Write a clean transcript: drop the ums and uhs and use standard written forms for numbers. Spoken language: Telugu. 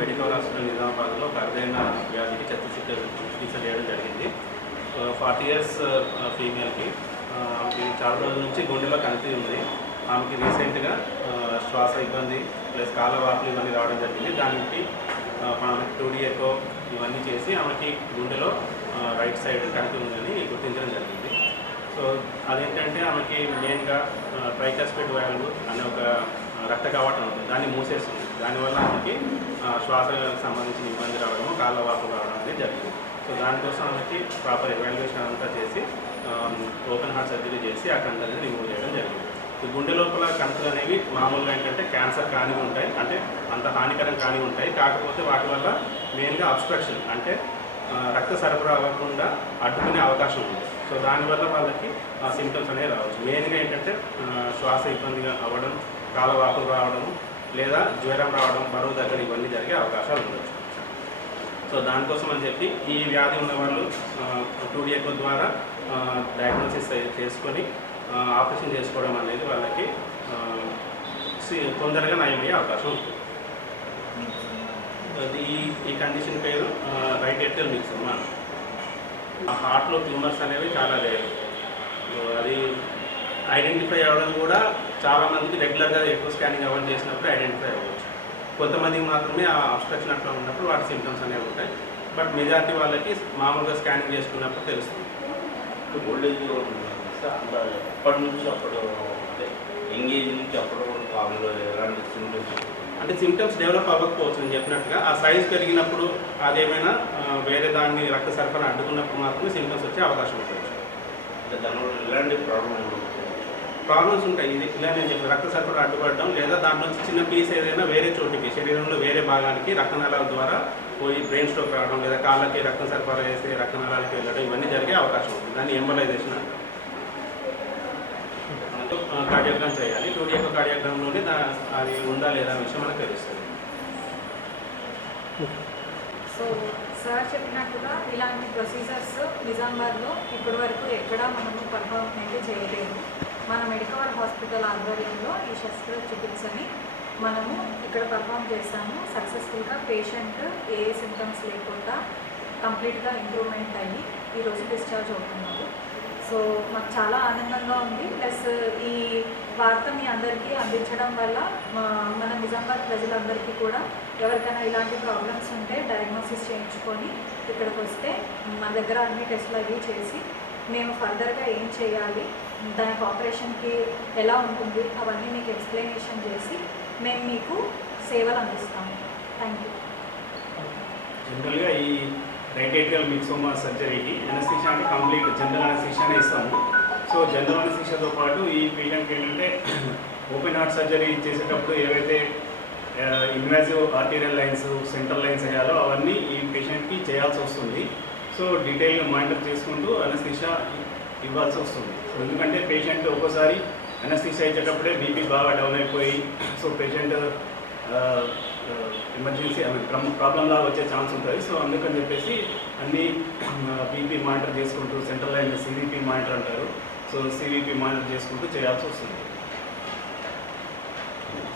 మెడికల్ హాస్పిటల్ నిజామాబాద్లో ఒక అరుదైన వ్యాధికి చికిత్స చేయడం జరిగింది. 40 years ఫీమేల్కి ఆమెకి చాలా రోజుల నుంచి గుండెలో కణితి ఉంది. ఆమెకి రీసెంట్గా శ్వాస ఇబ్బంది ప్లస్ కాళ్ళవాపులు ఇవన్నీ రావడం జరిగింది. దానికి ఆమెకి 2D ఎకో ఇవన్నీ చేసి ఆమెకి గుండెలో రైట్ సైడ్ కణితి ఉందని గుర్తించడం జరిగింది. సో అదేంటంటే ఆమెకి మెయిన్గా ట్రైకాస్పిడ్ వాల్వ్ అనే ఒక రక్త కవాటం ఉంటుంది, దాన్ని మూసేస్తుంది. దానివల్ల ఆమెకి శ్వాసకు సంబంధించిన ఇబ్బంది రావడము, కాళ్ళవాపు రావడం అనేది జరిగింది. సో దానికోసం ఆమెకి ప్రాపర్ ఎవాల్యుయేషన్ అంతా చేసి ఓపెన్ హార్ట్ సర్జరీ చేసి ఆ కంట అనేది రిమూవ్ చేయడం జరిగింది. ఈ గుండె లోపల కంతులు అనేవి మామూలుగా ఏంటంటే క్యాన్సర్ కాని ఉంటాయి, అంటే అంత హానికరం కాని ఉంటాయి. కాకపోతే వాటి వల్ల మెయిన్గా అబ్స్ట్రక్షన్ అంటే రక్త సరఫరా అవ్వకుండా అడ్డుకునే అవకాశం ఉంది. సో దానివల్ల వాళ్ళకి సింప్టమ్స్ అనేవి రావచ్చు. మెయిన్గా ఏంటంటే శ్వాస ఇబ్బందిగా అవ్వడం, కాళ్ళవాపులు రావడము, లేదా జ్వరం రావడం, బరువు దగ్గర ఇవన్నీ జరిగే అవకాశాలు ఉండవచ్చు. సో దానికోసం అని చెప్పి ఈ వ్యాధి ఉన్న వాళ్ళు 2D ఎకో ద్వారా డయాగ్నోసిస్ చేసుకొని ఆపరేషన్ చేసుకోవడం అనేది వాళ్ళకి తొందరగా నయమయ్యే అవకాశం ఉంటుంది. ఈ కండిషన్ పేరు రైట్ ఏట్రియల్ మిక్సోమా. ఆ హార్ట్లో ట్యూమర్స్ అనేవి చాలా రేర్. అది ఐడెంటిఫై అవ్వడం కూడా చాలామందికి రెగ్యులర్గా ఎక్కువ స్కానింగ్ అవన్నీ చేసినప్పుడు ఐడెంటిఫై అవ్వచ్చు. కొంతమందికి మాత్రమే ఆ అబ్స్ట్రక్షన్ అట్లా ఉన్నప్పుడు వాటి సింప్టమ్స్ అనేవి ఉంటాయి. బట్ మెజారిటీ వాళ్ళకి మామూలుగా స్కానింగ్ చేసుకున్నప్పుడు తెలుస్తుంది. ఓల్డేజ్ అప్పటి నుంచి అప్పుడు అంటే ఎంగేజ్ నుంచి అప్పుడు కాలంలో ఎలాంటి సింప్టమ్స్ అంటే సింప్టమ్స్ డెవలప్ అవ్వకపోవచ్చు. నేను చెప్పినట్టుగా ఆ సైజ్ పెరిగినప్పుడు అదేమైనా వేరే దాన్ని రక్త సరఫరా అడ్డుకున్నప్పుడు మాత్రమే సింప్టమ్స్ వచ్చే అవకాశం ఉండవచ్చు. అంటే దానివల్ల ఎలాంటి ప్రాబ్లమ్స్ ఉంటాయి. ఇది ఇలా నేను చెప్పిన రక్త సరఫరా అడ్డుపడడం, లేదా దాంట్లో చిన్న పీస్ ఏదైనా వేరే చోటికి శరీరంలో వేరే భాగానికి రక్తనాళాల ద్వారా పోయి బ్రెయిన్ స్ట్రోక్ రావడం, లేదా కాళ్ళకి రక్తం సరఫరా చేసి రక్తనాళాలకి వెళ్ళడం, ఇవన్నీ జరిగే అవకాశం ఉంటుంది. దాన్ని ఎంబలైజేషన్ అంటారు. కార్డియోగ్రామ్ చేయాలి. 2D ఎకో కార్డియోగ్రామ్లోనే అది ఉందా లేదా విషయం మనకు తెలుస్తుంది. సో సార్ చెప్పినట్టుగా ఇలాంటి ప్రొసీజర్స్ నిజామాబాద్లో ఇప్పటి వరకు ఎక్కడా మనము పర్ఫార్మ్ అయితే చేయలేదు. మన మెడికల్ హాస్పిటల్ ఆధ్వర్యంలో ఈ శస్త్రచికిత్సని మనము ఇక్కడ పర్ఫామ్ చేస్తాము. సక్సెస్ఫుల్గా పేషెంట్ ఏ సింప్టమ్స్ లేకుండా కంప్లీట్గా ఇంప్రూవ్మెంట్ అయ్యి ఈరోజు డిశ్చార్జ్ అవుతున్నారు. సో మాకు చాలా ఆనందంగా ఉంది. ప్లస్ ఈ వార్త మీ అందరికీ అందించడం వల్ల మన నిజామాబాద్ ప్రజలందరికీ కూడా ఎవరికైనా ఇలాంటి ప్రాబ్లమ్స్ ఉంటే డయాగ్నోసిస్ చేయించుకొని ఇక్కడికి వస్తే మన దగ్గర అన్ని టెస్టులు అవి చేసి మేము ఫర్దర్గా ఏం చేయాలి, దానికి ఆపరేషన్కి ఎలా ఉంటుంది అవన్నీ మీకు ఎక్స్ప్లెనేషన్ చేసి మేము మీకు సేవలు అందిస్తాము. Thank you. జనరల్గా ఈ రైట్ ఏట్రియల్ మిక్సోమా సర్జరీకి అనస్థీషియా అంటే కంప్లీట్ జనరల్ అనస్థీషియానే ఇస్తాము. సో జనరల్ అనస్థీషియాతో పాటు ఈ పేషెంట్కి ఏంటంటే ఓపెన్ హార్ట్ సర్జరీ చేసేటప్పుడు ఏవైతే invasive arterial lines, central lines అయ్యాలో అవన్నీ ఈ పేషెంట్కి చేయాల్సి వస్తుంది. సో డీటెయిల్గా మానిటర్ చేసుకుంటూ అనస్థీషియా ఇవ్వాల్సి వస్తుంది. సో ఎందుకంటే పేషెంట్ ఒక్కోసారి అనస్థీషియా ఇచ్చేటప్పుడే బీపీ బాగా డౌన్ అయిపోయి సో పేషెంట్ ఎమర్జెన్సీ ప్రాబ్లం లాగా వచ్చే ఛాన్స్ ఉంటుంది. సో అందుకని చెప్పేసి అన్నీ బీపీ మానిటర్ చేసుకుంటూ సెంట్రల్ లైన్ CVP మానిటర్ అంటారు. సో CVP మానిటర్ చేసుకుంటూ చేయాల్సి వస్తుంది.